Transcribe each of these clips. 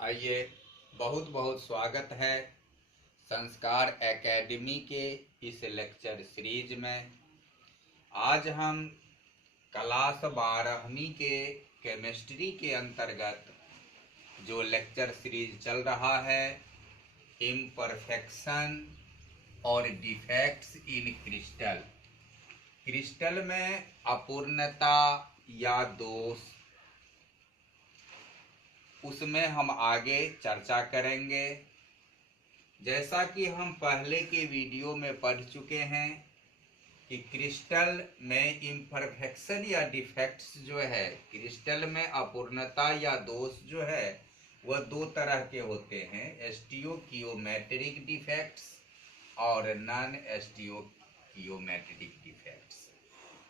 आइए, बहुत बहुत स्वागत है संस्कार एकेडमी के इस लेक्चर सीरीज में। आज हम क्लास 12वीं के केमिस्ट्री के अंतर्गत जो लेक्चर सीरीज चल रहा है, इम्परफेक्शन और डिफेक्ट्स इन क्रिस्टल। क्रिस्टल में अपूर्णता या दोष, उसमें हम आगे चर्चा करेंगे। जैसा कि हम पहले के वीडियो में पढ़ चुके हैं कि क्रिस्टल में इम्परफेक्शन या डिफेक्ट्स जो है, क्रिस्टल में अपूर्णता या दोष जो है वह दो तरह के होते हैं, स्टीरियोकियोमेट्रिक डिफेक्ट्स और नॉन स्टीरियोकियोमेट्रिक डिफेक्ट्स।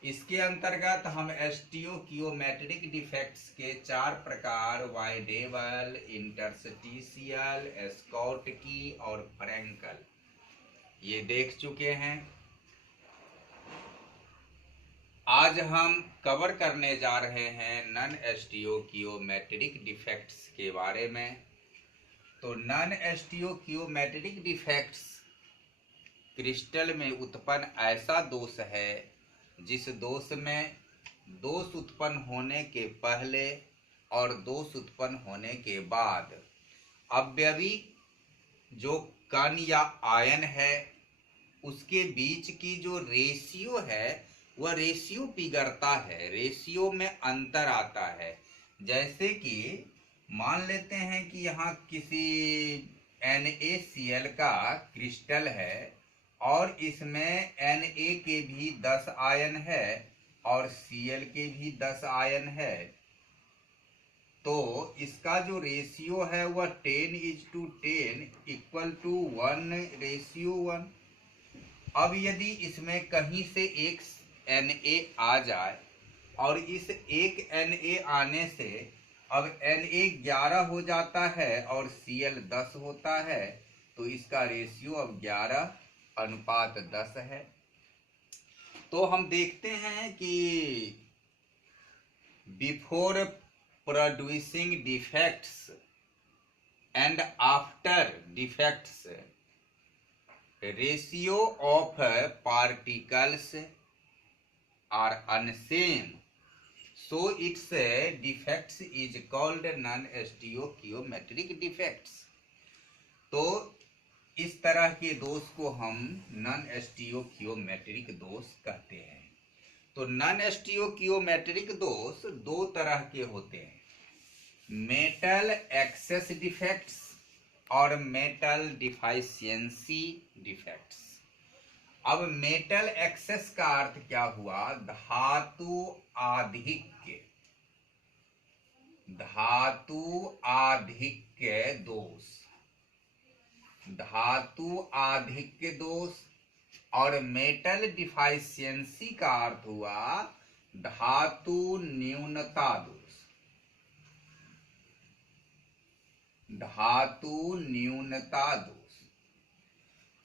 इसके अंतर्गत हम स्टीरियोकियोमेट्रिक डिफेक्ट्स के 4 प्रकार वाइडेबल, इंटरस्टिशियल, स्कॉटकी और फ्रैंकल ये देख चुके हैं। आज हम कवर करने जा रहे हैं नॉन स्टीरियोकियोमेट्रिक डिफेक्ट्स के बारे में। तो नॉन स्टीरियोकियोमेट्रिक डिफेक्ट्स क्रिस्टल में उत्पन्न ऐसा दोष है जिस दोष में दोष उत्पन्न होने के पहले और दोष उत्पन्न होने के बाद अवयवी जो कण या आयन है उसके बीच की जो रेशियो है वह रेशियो बिगड़ता है, रेशियो में अंतर आता है। जैसे कि मान लेते हैं कि यहाँ किसी NaCl का क्रिस्टल है और इसमें Na के भी 10 आयन है और Cl के भी 10 आयन है, तो इसका जो रेशियो है वह 10:10 इक्वल टू 1:1। अब यदि इसमें कहीं से एक Na आ जाए और इस एक Na आने से अब Na 11 हो जाता है और Cl 10 होता है, तो इसका रेशियो अब 11:10 है। तो हम देखते हैं कि before producing defects and after defects ratio of particles are unsame, so its defects is called non-stereochromatic defects। तो इस तरह के दोष को हम नॉन स्टीरियोकियोमेट्रिक दोष कहते हैं। तो नॉन स्टीरियोकियोमेट्रिक दोष दो तरह के होते हैं, मेटल एक्सेस डिफेक्ट्स और मेटल डिफिशियंसी डिफेक्ट्स। अब मेटल एक्सेस का अर्थ क्या हुआ? धातु आधिक्य, धातु आधिक्य दोष, धातु आधिक्य दोष। और मेटल डिफिशियंसी का अर्थ हुआ धातु न्यूनता दोष, धातु न्यूनता दोष।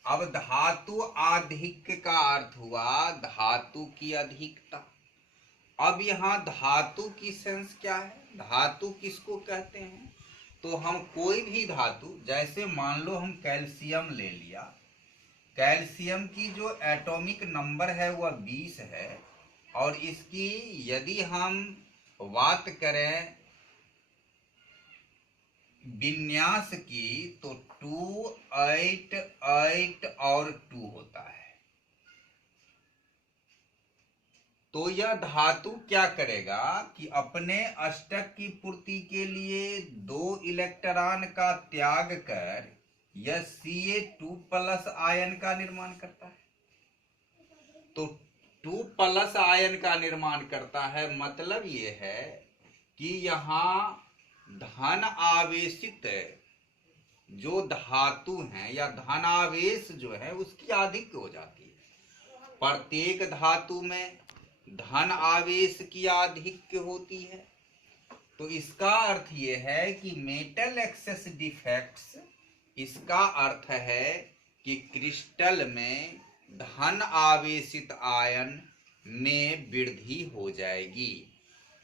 अब धातु आधिक्य का अर्थ हुआ धातु की अधिकता। अब यहाँ धातु की सेंस क्या है, धातु किसको कहते हैं? तो हम कोई भी धातु, जैसे मान लो हम कैल्शियम ले लिया, कैल्शियम की जो एटॉमिक नंबर है वह 20 है और इसकी यदि हम बात करें विन्यास की तो 2, 8, 8 और 2 होता है। तो यह धातु क्या करेगा कि अपने अष्टक की पूर्ति के लिए 2 इलेक्ट्रॉन का त्याग कर यह Ca2+ आयन का निर्माण करता है। तो 2+ आयन का निर्माण करता है, मतलब ये है कि यहाँ धन आवेशित जो धातु हैं या धनावेश जो है उसकी अधिक हो जाती है। प्रत्येक धातु में धन आवेश की अधिक होती है। तो इसका अर्थ ये है कि मेटल एक्सेस डिफेक्ट्स, इसका अर्थ है कि क्रिस्टल में धन आवेशित आयन में वृद्धि हो जाएगी।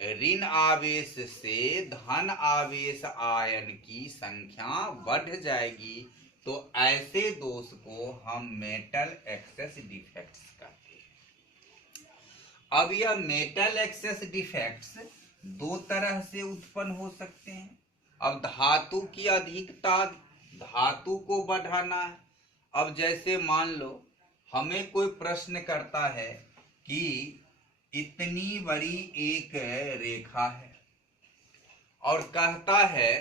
ऋण आवेश से धन आवेश आयन की संख्या बढ़ जाएगी, तो ऐसे दोष को हम मेटल एक्सेस डिफेक्ट्स कहते हैं। अब यह मेटल एक्सेस डिफेक्ट्स दो तरह से उत्पन्न हो सकते हैं। अब धातु की अधिकता, धातु को बढ़ाना है। अब जैसे मान लो हमें कोई प्रश्न करता है कि इतनी बड़ी एक रेखा है और कहता है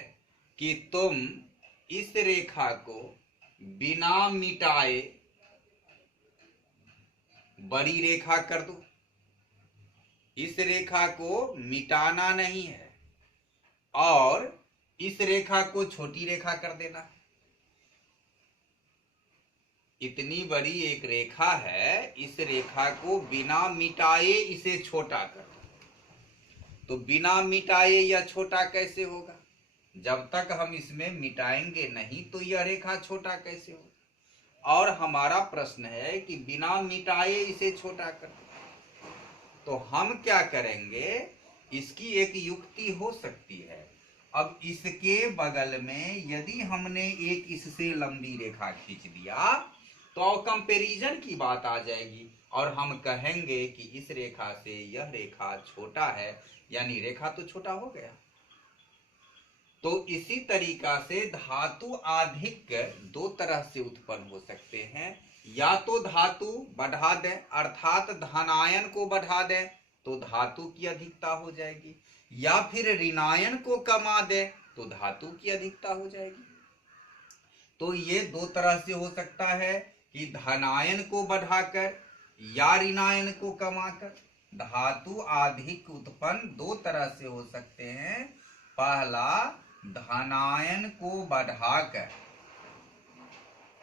कि तुम इस रेखा को बिना मिटाए बड़ी रेखा कर दो। इस रेखा को मिटाना नहीं है और इस रेखा को छोटी रेखा कर देना। इतनी बड़ी एक रेखा है, इस रेखा को बिना मिटाए इसे छोटा कर दो। तो बिना मिटाए या छोटा कैसे होगा? जब तक हम इसमें मिटाएंगे नहीं तो यह रेखा छोटा कैसे होगा? और हमारा प्रश्न है कि बिना मिटाए इसे छोटा कर दो। तो हम क्या करेंगे, इसकी एक युक्ति हो सकती है। अब इसके बगल में यदि हमने एक इससे लंबी रेखा खींच दिया तो कंपैरिजन की बात आ जाएगी और हम कहेंगे कि इस रेखा से यह रेखा छोटा है, यानी रेखा तो छोटा हो गया। तो इसी तरीका से धातु आधिक्य दो तरह से उत्पन्न हो सकते हैं। या तो धातु बढ़ा दें, अर्थात धनायन को बढ़ा दें तो धातु की अधिकता हो जाएगी, या फिर ऋणायन को कमा दें तो धातु की अधिकता हो जाएगी। तो ये दो तरह से हो सकता है कि धनायन को बढ़ाकर या ऋणायन को कमाकर। धातु आधिक्य उत्पन्न दो तरह से हो सकते हैं। पहला, धनायन को बढ़ाकर,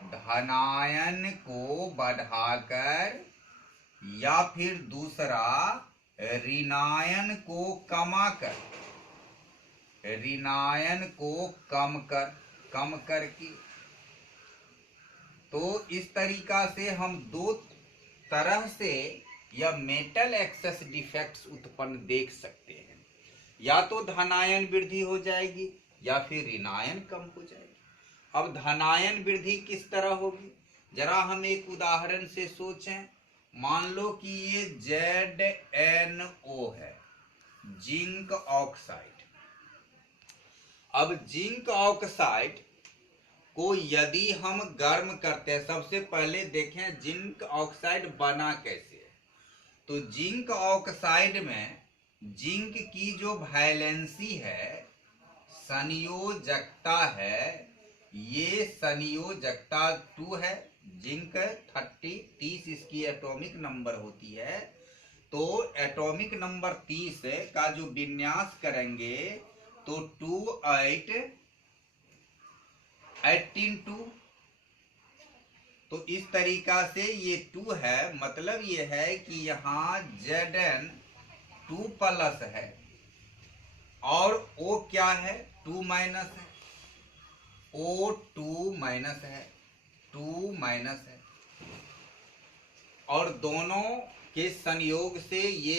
धनायन को बढ़ाकर, या फिर दूसरा ऋणायन को कमाकर, ऋणायन को कम करके। तो इस तरीका से हम दो तरह से यह मेटल एक्सेस डिफेक्ट्स उत्पन्न देख सकते हैं। या तो धनायन वृद्धि हो जाएगी या फिर ऋणायन कम हो जाएगी। अब धनायन वृद्धि किस तरह होगी, जरा हम एक उदाहरण से सोचें। मान लो कि ये ZnO है, जिंक ऑक्साइड। अब जिंक ऑक्साइड को यदि हम गर्म करते हैं, सबसे पहले देखें जिंक ऑक्साइड बना कैसे है। तो जिंक ऑक्साइड में जिंक की जो वैलेंसी है, संयोजकता है, ये संयोजकता 2 है। जिंक 30 इसकी एटॉमिक नंबर होती है। तो एटॉमिक नंबर 30 का जो विन्यास करेंगे तो 2 8 18 2। तो इस तरीका से ये 2 है, मतलब ये है कि यहाँ Zn 2 प्लस है और O क्या है, 2 माइनस है। O 2 माइनस है, 2 माइनस है, और दोनों के संयोग से ये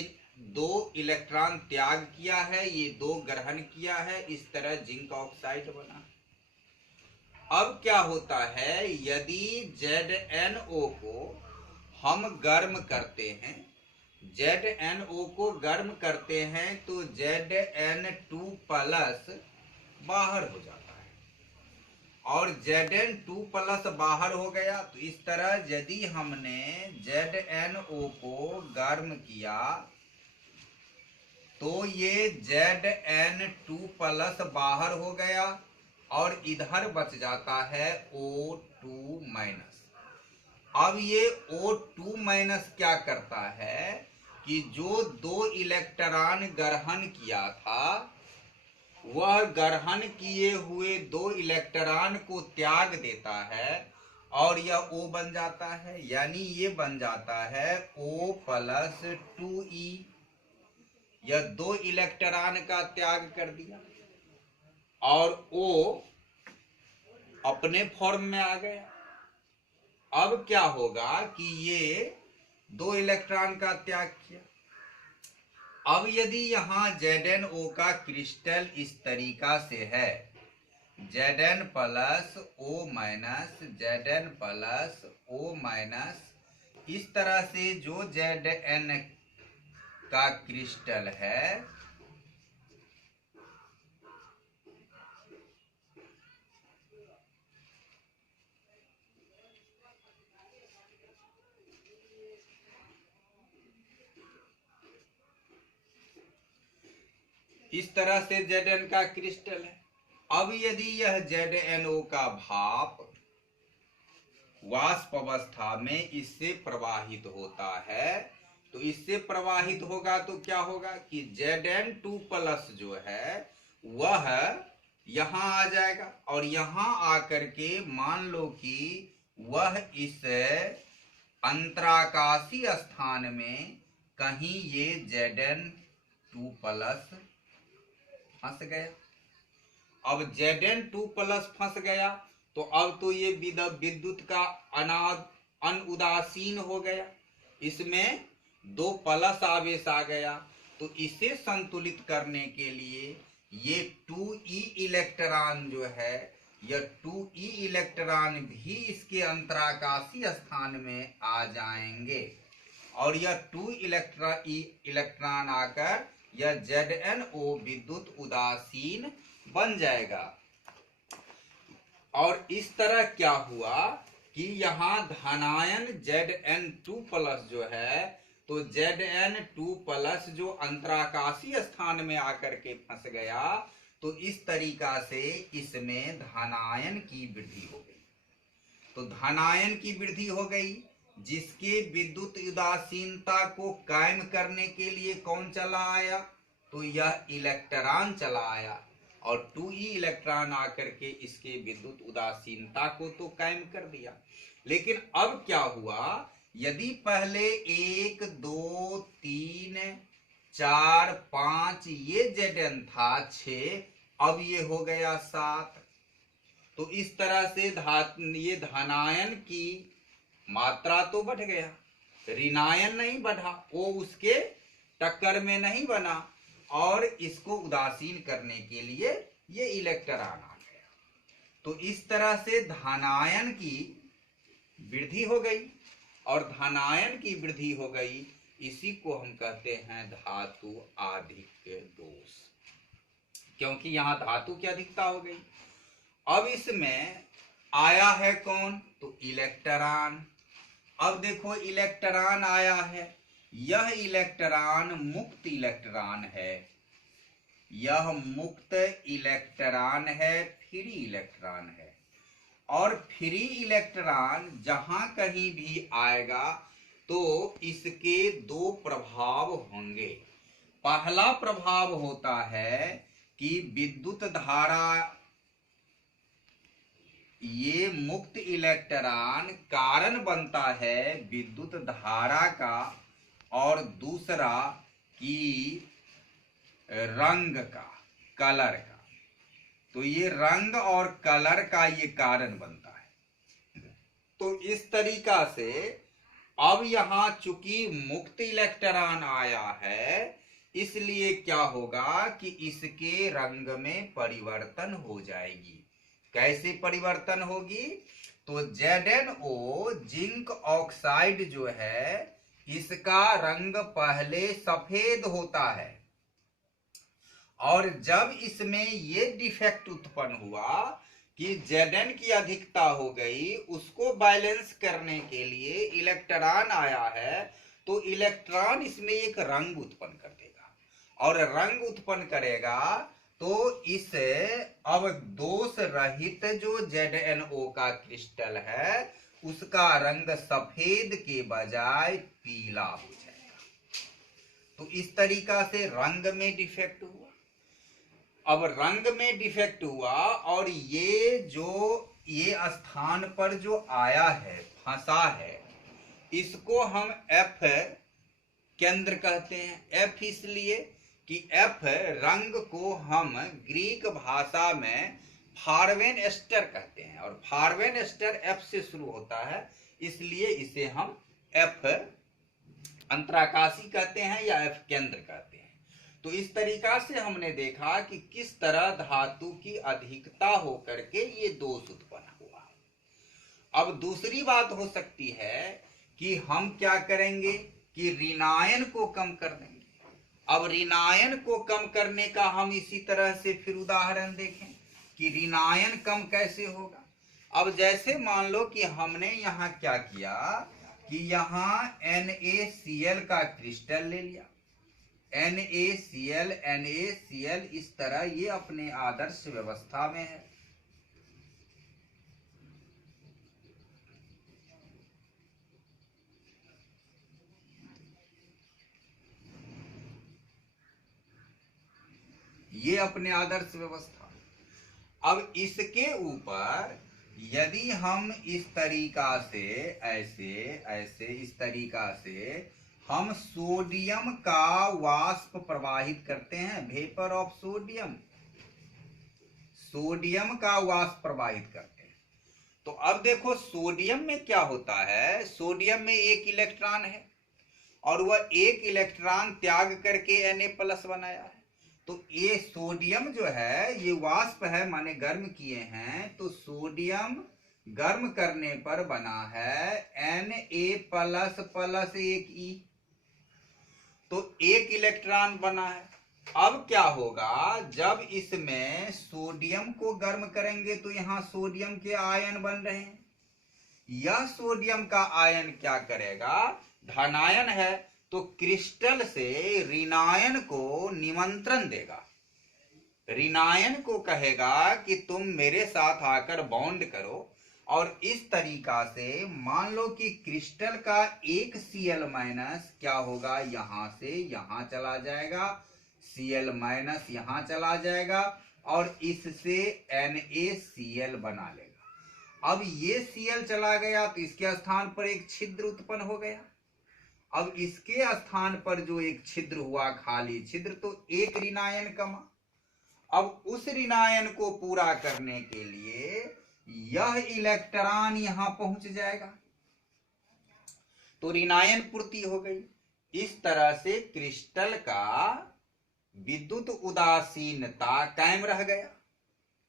2 इलेक्ट्रॉन त्याग किया है, ये 2 ग्रहण किया है। इस तरह जिंक ऑक्साइड बना। अब क्या होता है, यदि ZnO को हम गर्म करते हैं, ZnO को गर्म करते हैं तो Zn2 प्लस बाहर हो जाता है और Zn2 प्लस बाहर हो गया। तो इस तरह यदि हमने ZnO को गर्म किया तो ये Zn2 प्लस बाहर हो गया और इधर बच जाता है O2 माइनस। अब ये O2 माइनस क्या करता है कि जो 2 इलेक्ट्रॉन ग्रहण किया था, वह ग्रहण किए हुए 2 इलेक्ट्रॉन को त्याग देता है और यह O बन जाता है, यानी ये बन जाता है O प्लस 2E। यह 2 इलेक्ट्रॉन का त्याग कर दिया और O अपने फॉर्म में आ गया। अब क्या होगा कि ये 2 इलेक्ट्रॉन का त्याग किया। अब यदि यहाँ ZnO का क्रिस्टल इस तरीका से है, Zn plus O minus Zn plus O minus, इस तरह से जो Zn का क्रिस्टल है इस तरह से Zn का क्रिस्टल है। अब यदि यह ZnO का भाप वाष्प अवस्था में इससे प्रवाहित होता है, तो इससे प्रवाहित होगा तो क्या होगा कि Zn2 प्लस जो है वह यहां आ जाएगा, और यहां आकर के मान लो कि वह इस अंतराकाशीय स्थान में कहीं ये Zn2 प्लस फंस गया। अब Zn2 प्लस फंस गया तो अब तो ये विद्युत का अनुदासीन हो गया, इसमें 2 प्लस आवेश आ गया। तो इसे संतुलित करने के लिए ये 2e इलेक्ट्रॉन जो है, यह 2e इलेक्ट्रॉन भी इसके अंतराकाशीय स्थान में आ जाएंगे, और यह 2 इलेक्ट्रॉन आकर यह ZnO विद्युत उदासीन बन जाएगा। और इस तरह क्या हुआ कि यहाँ धनायन Zn2 प्लस जो है, तो Zn2 प्लस जो अंतराकाशीय स्थान में आकर के फंस गया, तो इस तरीका से इसमें धनायन की वृद्धि हो गई। तो धनायन की वृद्धि हो गई, जिसके विद्युत उदासीनता को कायम करने के लिए कौन चला आया, तो यह इलेक्ट्रॉन चला आया, और 2e इलेक्ट्रॉन आकर के इसके विद्युत उदासीनता को तो कायम कर दिया। लेकिन अब क्या हुआ, यदि पहले 1 2 3 4 5 ये Zn था 6, अब ये हो गया 7, तो इस तरह से ये धनायन की मात्रा तो बढ़ गया, ऋणायन नहीं बढ़ा, वो उसके टक्कर में नहीं बना, और इसको उदासीन करने के लिए ये इलेक्ट्रॉन आ गया। तो इस तरह से धनायन की वृद्धि हो गई, और धनायन की वृद्धि हो गई, इसी को हम कहते हैं धातु आधिक्य दोष, क्योंकि यहां धातु की अधिकता हो गई। अब इसमें आया है कौन, तो इलेक्ट्रॉन। अब देखो इलेक्ट्रॉन आया है, यह इलेक्ट्रॉन मुक्त इलेक्ट्रॉन है, यह मुक्त इलेक्ट्रॉन है, फ्री इलेक्ट्रॉन है। और फ्री इलेक्ट्रॉन जहां कहीं भी आएगा तो इसके 2 प्रभाव होंगे। पहला प्रभाव होता है कि विद्युत धारा, ये मुक्त इलेक्ट्रॉन कारण बनता है विद्युत धारा का, और दूसरा कि रंग का, कलर का। तो ये रंग और कलर का ये कारण बनता है। तो इस तरीका से अब यहां चूंकि मुक्त इलेक्ट्रॉन आया है, इसलिए क्या होगा कि इसके रंग में परिवर्तन हो जाएगी। कैसे परिवर्तन होगी, तो ZnO जिंक ऑक्साइड जो है, इसका रंग पहले सफेद होता है, और जब इसमें ये डिफेक्ट उत्पन्न हुआ कि Zn की अधिकता हो गई, उसको बैलेंस करने के लिए इलेक्ट्रॉन आया है, तो इलेक्ट्रॉन इसमें एक रंग उत्पन्न कर देगा, और रंग उत्पन्न करेगा तो इस अब दोष रहित जो ZnO का क्रिस्टल है, उसका रंग सफेद के बजाय पीला हो जाएगा। तो इस तरीका से रंग में डिफेक्ट हुआ। अब रंग में डिफेक्ट हुआ, और ये स्थान पर जो आया है, फंसा है, इसको हम F केंद्र कहते हैं। F इसलिए कि F रंग को हम ग्रीक भाषा में फारवेनस्टर कहते हैं, और फारवेनस्टर F से शुरू होता है, इसलिए इसे हम F अंतराकाशी कहते हैं या F केंद्र कहते हैं। तो इस तरीका से हमने देखा कि किस तरह धातु की अधिकता होकर के ये दोष उत्पन्न हुआ। अब दूसरी बात हो सकती है कि हम क्या करेंगे कि ऋणायन को कम कर देंगे। अब ऋणायन को कम करने का हम इसी तरह से फिर उदाहरण देखें कि ऋणायन कम कैसे होगा। अब जैसे मान लो कि हमने यहाँ क्या किया कि यहाँ NaCl का क्रिस्टल ले लिया, NaCl इस तरह ये अपने आदर्श व्यवस्था में है। ये अपने आदर्श व्यवस्था। अब इसके ऊपर यदि हम इस तरीका से ऐसे इस तरीका से हम सोडियम का वाष्प प्रवाहित करते हैं, वेपर ऑफ सोडियम, सोडियम का वाष्प प्रवाहित करते हैं, तो अब देखो सोडियम में क्या होता है, सोडियम में एक इलेक्ट्रॉन है और वह एक इलेक्ट्रॉन त्याग करके Na+ बनाया है। तो ये सोडियम जो है ये वाष्प है, माने गर्म किए हैं, तो सोडियम गर्म करने पर बना है Na++ एक E, तो एक इलेक्ट्रॉन बना है। अब क्या होगा, जब इसमें सोडियम को गर्म करेंगे तो यहां सोडियम के आयन बन रहे हैं। यह सोडियम का आयन क्या करेगा, धनायन है, तो क्रिस्टल से ऋणायन को निमंत्रण देगा, ऋणायन को कहेगा कि तुम मेरे साथ आकर बॉन्ड करो। और इस तरीका से मान लो कि क्रिस्टल का एक Cl- क्या होगा, यहां से यहां चला जाएगा, Cl- यहां चला जाएगा और इससे NaCl बना लेगा। अब ये Cl चला गया तो इसके स्थान पर एक छिद्र उत्पन्न हो गया। अब इसके स्थान पर जो एक छिद्र हुआ, खाली छिद्र, तो एक ऋणायन कमा। अब उस ऋणायन को पूरा करने के लिए यह इलेक्ट्रॉन यहां पहुंच जाएगा, तो ऋणायन पूर्ति हो गई। इस तरह से क्रिस्टल का विद्युत उदासीनता कायम रह गया,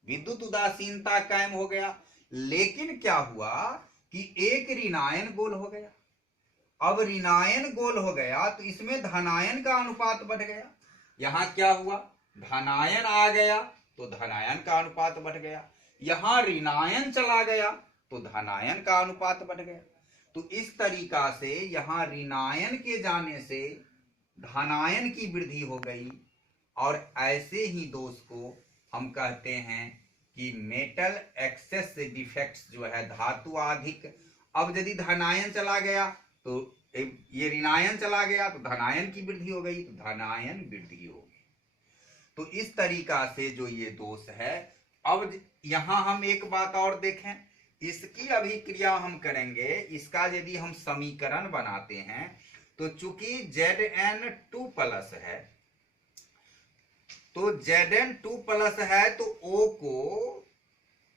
विद्युत उदासीनता कायम हो गया। लेकिन क्या हुआ कि एक ऋणायन गोल हो गया। अब ऋणायन गोल हो गया तो इसमें धनायन का अनुपात बढ़ गया। यहां क्या हुआ, धनायन आ गया तो धनायन का अनुपात बढ़ गया, यहां ऋणायन चला गया तो धनायन का अनुपात बढ़ गया। तो इस तरीका से यहां ऋणायन के जाने से धनायन की वृद्धि हो गई। और ऐसे ही दोष को हम कहते हैं कि मेटल एक्सेस डिफेक्ट्स जो है, धातु अधिक। अब यदि धनायन चला गया तो ये ऋणायन चला गया तो धनायन की वृद्धि हो गई, तो धनायन वृद्धि हो गई। तो इस तरीका से जो ये दोष है। अब यहां हम एक बात और देखें, इसकी अभिक्रिया हम करेंगे, इसका यदि हम समीकरण बनाते हैं तो चूंकि Zn2+ है, तो Zn2+ है तो O को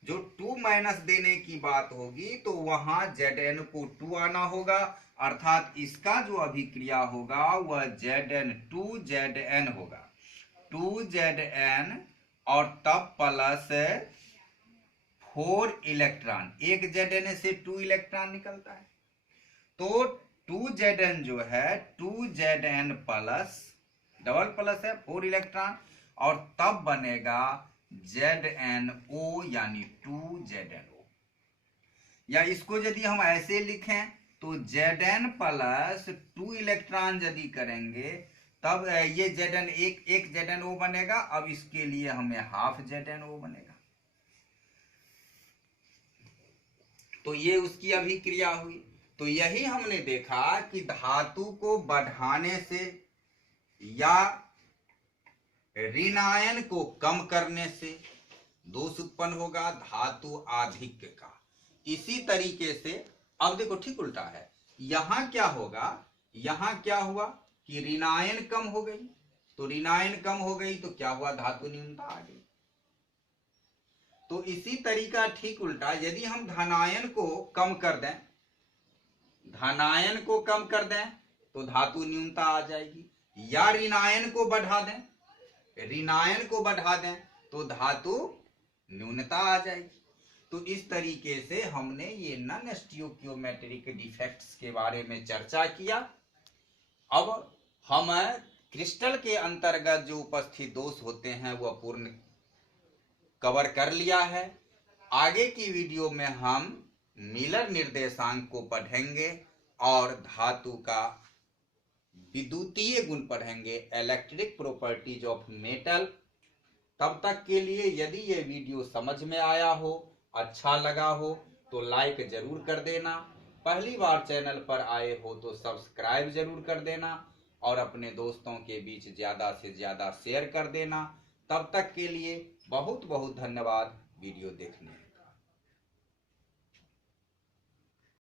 जो 2- देने की बात होगी तो वहां Zn को 2 आना होगा, अर्थात इसका जो अभिक्रिया होगा वह Zn2Zn होगा, 2Zn और तब प्लस 4 इलेक्ट्रॉन, एक Zn से 2 इलेक्ट्रॉन निकलता है, तो 2Zn जो है 2Zn प्लस डबल प्लस है 4 इलेक्ट्रॉन और तब बनेगा ZnO यानी 2ZnO। या इसको यदि हम ऐसे लिखें तो Zn प्लस 2 इलेक्ट्रॉन यदि करेंगे तब ये Zn एक ZnO बनेगा। अब इसके लिए हमें हाफ ZnO बनेगा, तो ये उसकी अभिक्रिया हुई। तो यही हमने देखा कि धातु को बढ़ाने से या ऋणायन को कम करने से दोष उत्पन्न होगा धातु आधिक्य का। इसी तरीके से अब देखो ठीक उल्टा है, यहां क्या होगा, यहां क्या हुआ कि ऋणायन कम हो गई, तो ऋणायन कम हो गई तो क्या हुआ, धातु न्यूनता आ गई। तो इसी तरीका ठीक उल्टा, यदि हम धनायन को कम कर दें, धनायन को कम कर दें तो धातु न्यूनता आ जाएगी, या ऋणायन को बढ़ा दें ऋणायन को बढ़ा दें तो धातु न्यूनता आ जाएगी। तो इस तरीके से हमने ये नॉन स्टोइकियोमेट्रिक डिफेक्ट्स के बारे में चर्चा किया। अब हम क्रिस्टल के अंतर्गत जो उपस्थित दोष होते हैं वह पूर्ण कवर कर लिया है। आगे की वीडियो में हम मिलर निर्देशांक को पढ़ेंगे और धातु का विद्युतीय गुण पढ़ेंगे, इलेक्ट्रिक प्रॉपर्टीज ऑफ मेटल। तब तक के लिए यदि ये वीडियो समझ में आया हो, अच्छा लगा हो तो लाइक जरूर कर देना। पहली बार चैनल पर आए हो तो सब्सक्राइब जरूर कर देना और अपने दोस्तों के बीच ज़्यादा से ज़्यादा शेयर कर देना। तब तक के लिए बहुत बहुत धन्यवाद वीडियो देखने।